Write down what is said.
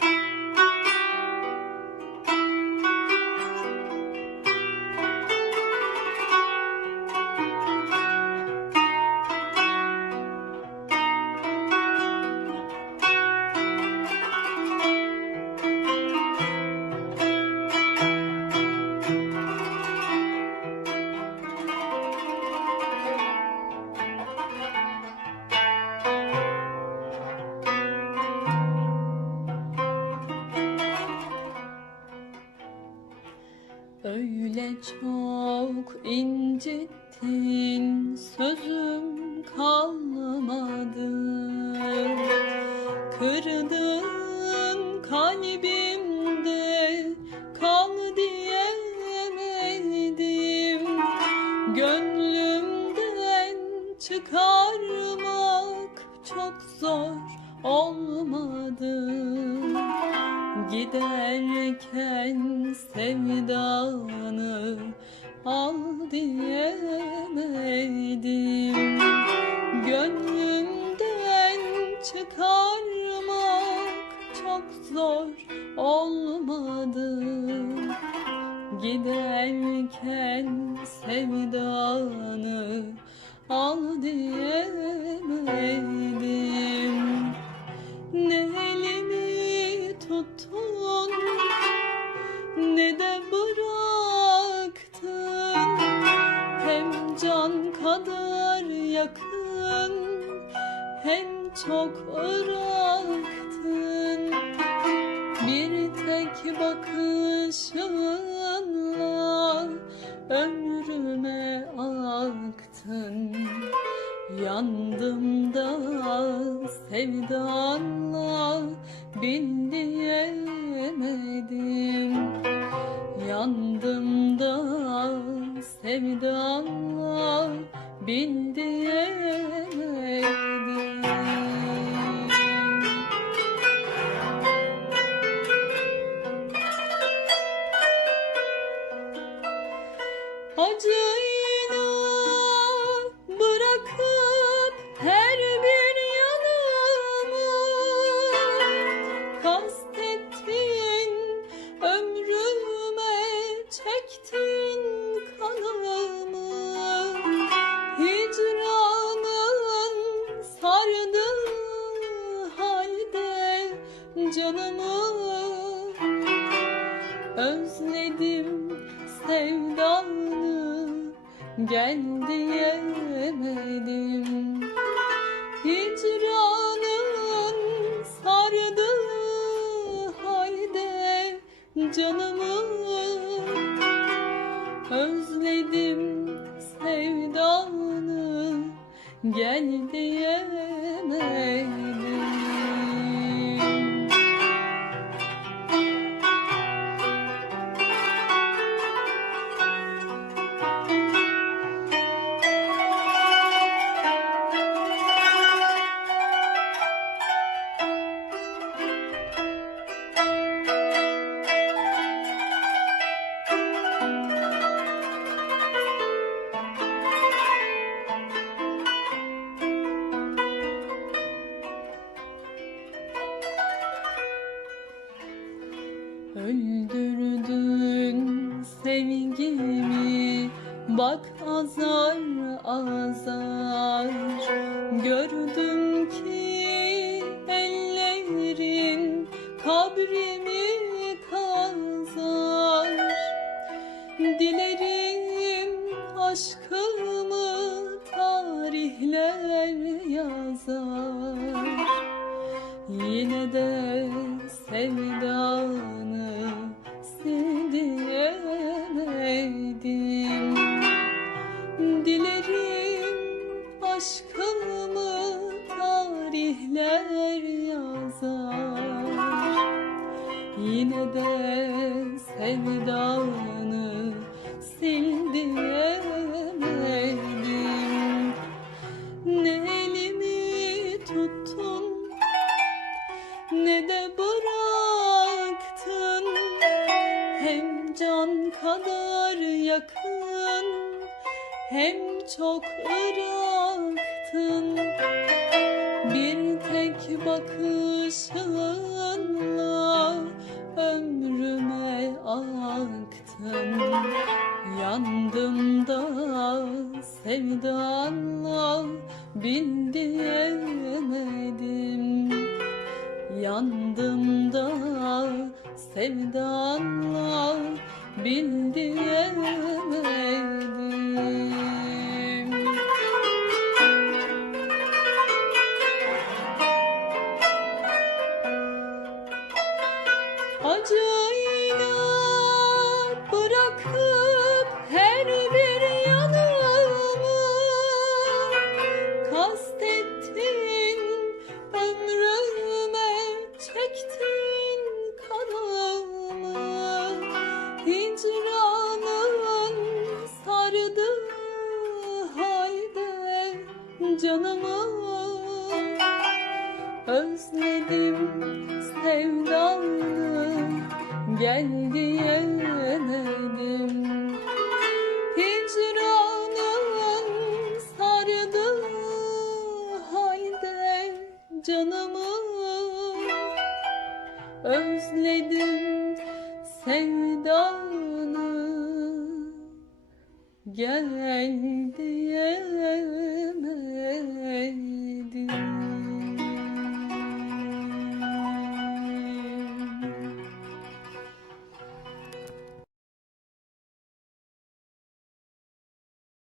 Bye. Çıkarmak çok zor olmadı. Giderken sevdanı al diyemedim. Gönlümden çıkarmak çok zor olmadı. Giderken sevdanı al diyemedim ne elimi tuttun ne de bıraktın. Hem can kadar yakın hem çok ıraktın. Bir tek bakışınla ömrüme aktın Yandım da sevdanla bil diyemedim. Yandım da sevdanla bil diyemedim. Acıyla Özledim sevdanı gel diyemedim. Hicranın sardı halde canımı Özledim sevdanı gel diyemedim sevgimi. Bak azar azar. Gördüm ki ellerin Kabrimi kazar. Dilerim aşkımı tarihler yazar. Yine de sevdanı sevdanı sildiyemedim Ne elimi tuttun ne de bıraktın. Hem can kadar yakın hem çok ıraktın. Bir tek bakışınla sevdanla bin diyemedim Yandım da sevdanla bin diyemedim Acıyla Özledim sevdanı gel diyemedim. Hicranın sardı halde canımı. Özledim sevdanı gel